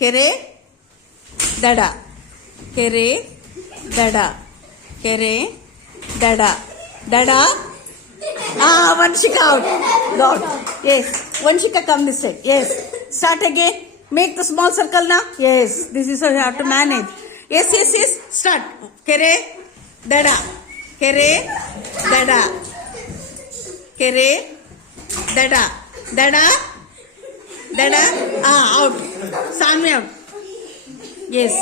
ಕೆರೆ ದಡ ಕೆರೆ ದಡ ಕೆರೆ ದಡ ದಡ Vanshika out. Dot. Yes. Vanshika come this side. Yes. Start again. Make the small circle now. Yes. This is how you have to manage. Yes, yes, yes. Start. Kere, dada. Kere, dada. Kere, dada. Dada. Dada. Out. Sanvi out. Yes.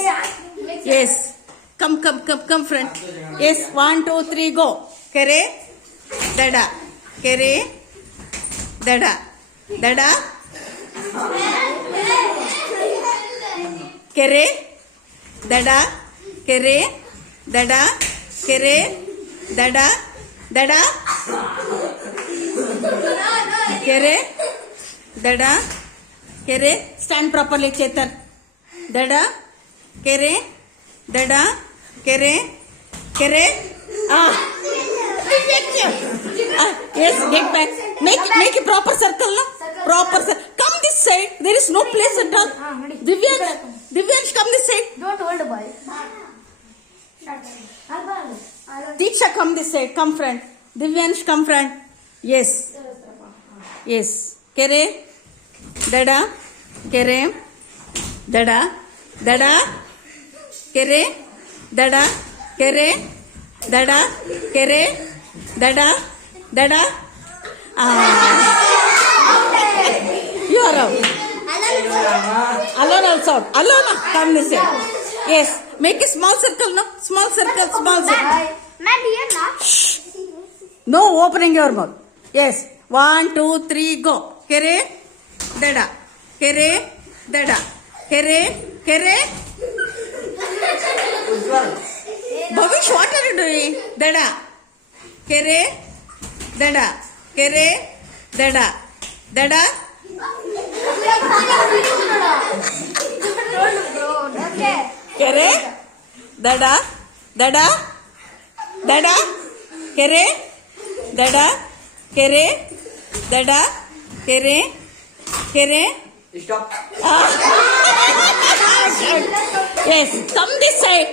Yes. Come, friend. Yes. 1, 2, 3, go. Kere. ದಡ ಕೆರೆ ದಡ ದಡ ಕೆರೆ ದಡ ಕೆರೆ ದಡ ಕೆರೆ ದಡ ದಡ ಕೆರೆ ದಡ ಕೆರೆ ಸ್ಟ್ಯಾಂಡ್ ಪ್ರಾಪರ್ಲಿ ಚೇತನ್ ದಡ ಕೆರೆ ದಡ ಕೆರೆ ಕೆರೆ yes, get back. Make a proper circle, no? Proper circle. Come this side. There is no place at all. Divyansh, come this side. Don't hold the ball. Deeksha, come this side. Come front. Divyansh, come front. Yes. Yes. Kere, dada, kere, dada, dada, kere, dada, kere, dada, kere, dada, dada. You are out. Alone also out. Alone, come this way. Yes. Make a small circle, no? Small circle, small circle. Ma'am, here na. No opening your mouth. Yes. 1, 2, 3, go. Kere, dada. Kere, dada. Kere, kere. Bhavish, what are you doing? Dada. Kere, dada. Kere, dada. Dada. Kere, dada. Dada. Dada. Kere, dada. Kere, dada. Kere, kere. Stop. Yes, come this side.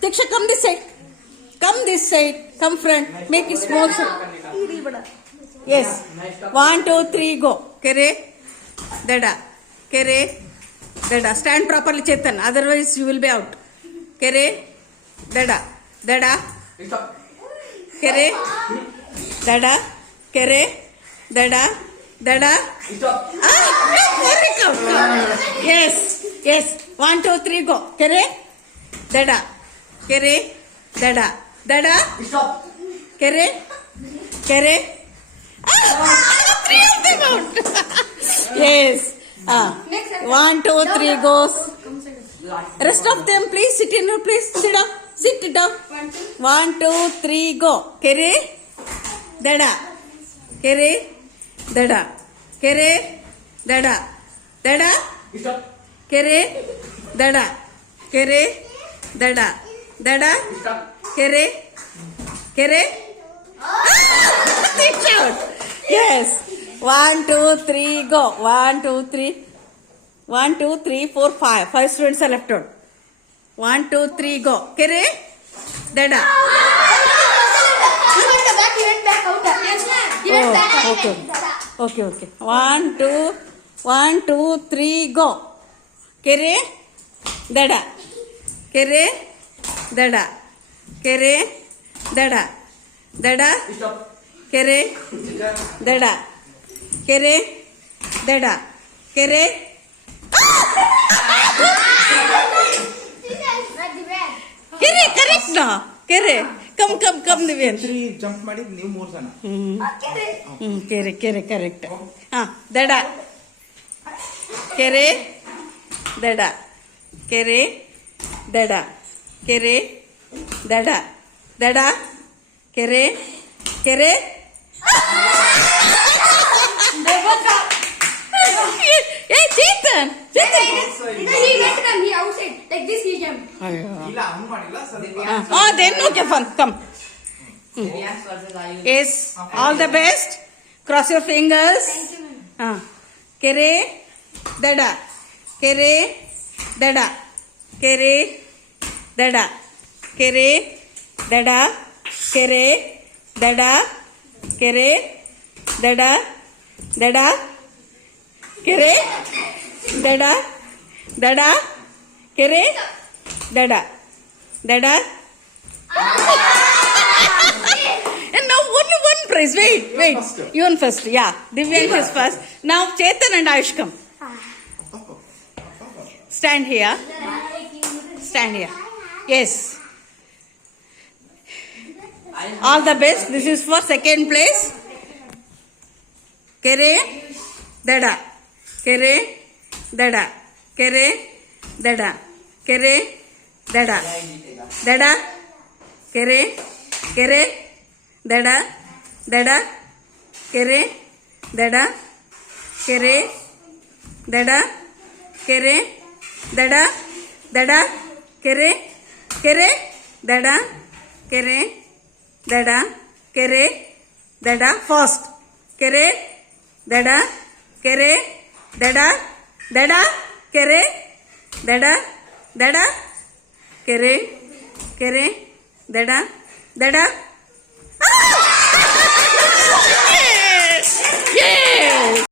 Diksha, come this side. Come this side. Come front. Make it small. Yes. 1, 2, 3, go. Kere, dada. Kere, dada. Stand properly, Chetan. Otherwise, you will be out. Kere, dada. Dada. Stop. Kere, dada. Kere, dada. Dada. Stop. Very good. Yes. Yes. 1, 2, 3, go. Kere, dada. Kere, dada. Dada. Stop. Kere, kere. 3 of them out. Yes. 1, 2, 3 goes. Rest of them, please sit in your place. Sit down. Sit down. 1, 2, 3, go. Kere, dada. Kere, dada. Kere, dada. Dada. Stop. Kere, dada. Kere, dada. Dada. Stop. Kere, kere. It's out. Yes. 1, 2, 3, go. 1, 2, 3. 1, 2, 3, 4, 5. 5 students are left out. 1, 2, 3, go. Kere, dada. He went back out. Yes, ma'am. He went Oh, back. okay. Okay. 1, 2, 3, go. Kere, dada. Kere, dada. Kere, dada. Dada. Stop. Kere, dada. Kere, dada. Kere. Kere, correct na. Kere. Come, Divyan. 3 jump ಮಾಡಿ ನೀವು 3 ಜನ. ಕೆರೆ correct ದಡ ಕೆರೆ ದಡ ಕೆರೆ ದಡ ಕೆರೆ ದಡ ದಡ ಕೆರೆ ಕೆರೆ Chetan He went from he outside. Like this he jumped. ಇಲ್ಲ ಹಂಗ್ ಮಾಡಿಲ್ಲ ಸ್ವಲ್ಪ. then okay fun come yes all the best cross your fingers kere dada kere dada, kere, dada, kere, dada, kere, dada, kere, dada, dada, kere, dada, dada, kere, dada, dada. And now only one prize. Wait. You won first. Yeah. Divyansh is first. Now Chetan and Ayush come. Stand here. Stand here. Yes. All the best. This is for second place. Kere, dada. Kere, dada. Kere, dada. Kere, dada. Dada. Kere, kere, dada, dada, kere, dada, kere, dada, kere, dada, dada, kere, kere, dada, kere, dada, kere, dada, fast, kere, dada, kere, dada, dada, kere, dada, dada, kere, kere, dada, dada. Ah!